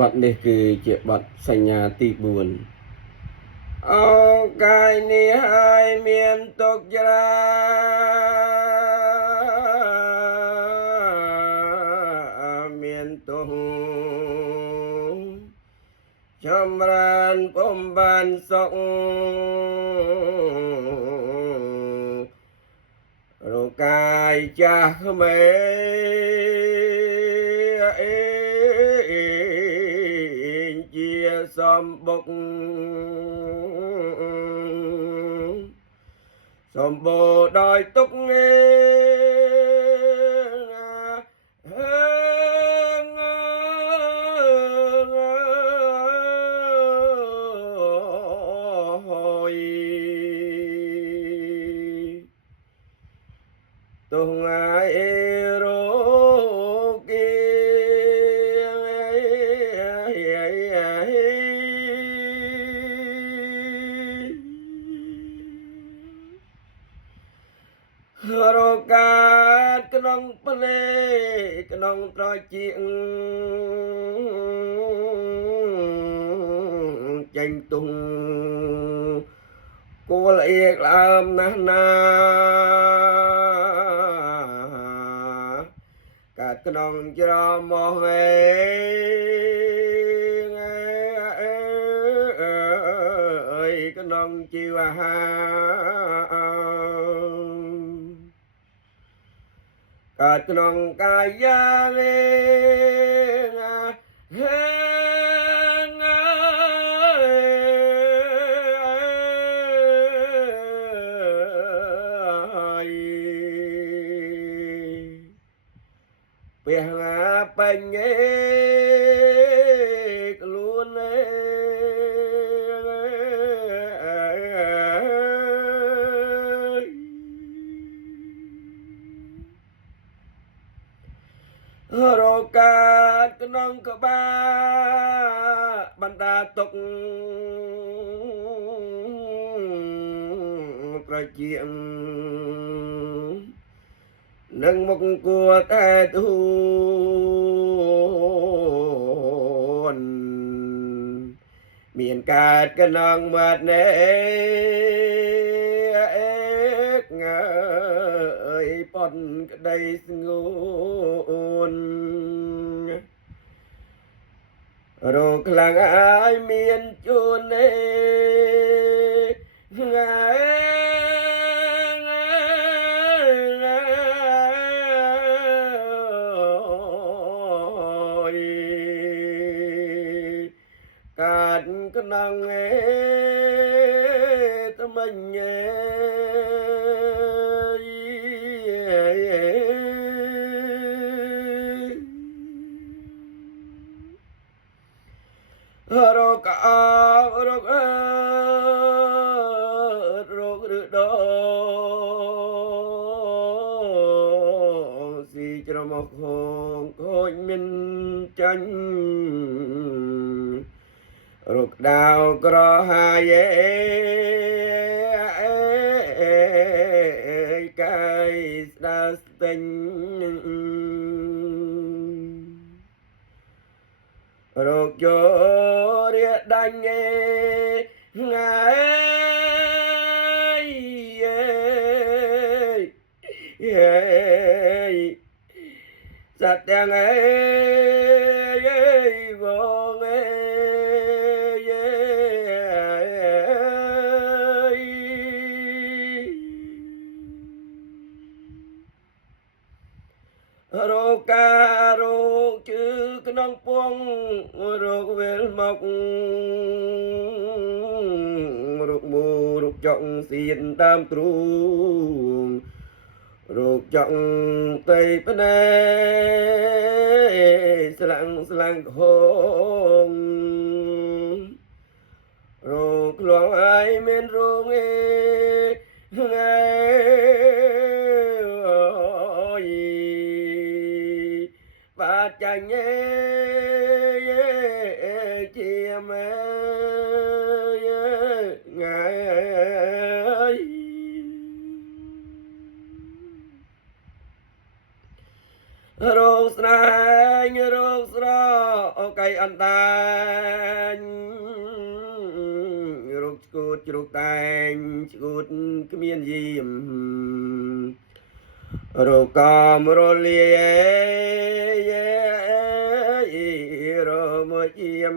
បទនេះគឺជាបទសញ្ញាទី4អូកាយនេះហើយមានទុកច្រើនមានទុកចម្រើនពំបានសុខរកាយចាស់ក្មេជាសំបុកសម្បូរដោយទុកទុងអេរោគីរកាតក្នុងផ្លេក្នុងត្រជាចេញទុំគួលអៀកដើមណាស់ណាកាត់ក្នុងច្រមុះវែងក្នុងជីវហាកាត់ក្នុងកាយាលេហេពេលងាពេញខ្លួនរកាតក្នុងក្បាលបណ្ដាទុកត្រជានឹងមុខគួរតែទូនមានកើតកណងមាត់ណែងើយប៉ុនក្តីស្ងួនរោខ្លាំងហើយមានជួននេះកាត់ក្នុងថ្មិញរកអរករកឬដស៊ីច្រមុះខងខូចមានចាញ់រកដាវក្រហាយកាយស្ដាស្ទិញរកយោរាដាញ់ងាយសត្វទាំងវងរោការោគជឺក្នុងពងរោគវិលមករោគមូរោគចង់សៀនតាមទ្រូងរោគចង់តៃផ្នែស្លាំងហងរោគលងហើយមានរោងបាចាញ់ជាមេងាយរោគស្នេហ៍រោគស្រ cây ăn tan rục cút rục tàn cút cái miên gì rục cam rô lia rô mơ chiêm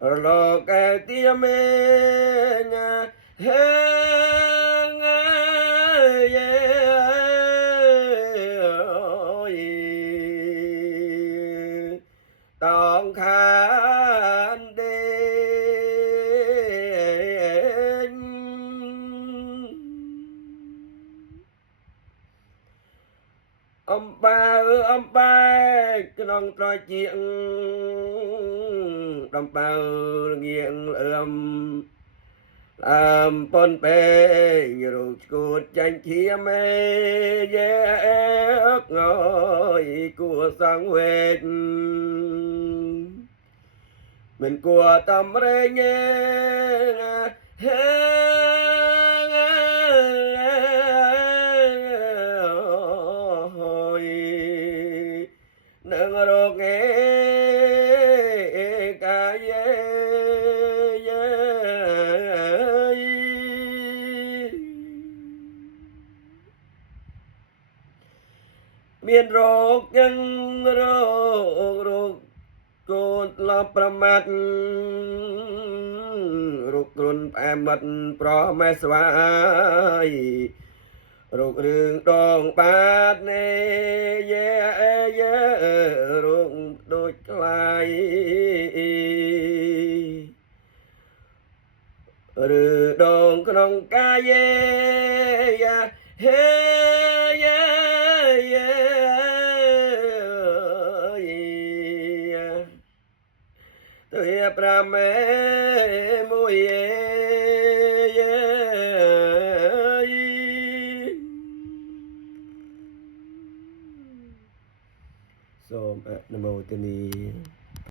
lo cái tiêm nhaต้องขันเด่นអំបែក្នុងត្រជាងដំបើងៀងអឹមប៉ុនពេរូបឈួតចាញ់ធៀមយេងយគួសងវេកមិនគួតំរែងហេនឹងរកកាយមានរោគยังរោគកូនឡប់ប្រមាត់រុករុនផ្អែមិត្តប្រមេស្វាយរោគរឿងដងបាតនេយេរោគដូចខ្លាយឬដងក្នុងកាយហេទៅប្រាមេមួយសូមអនុមោទនា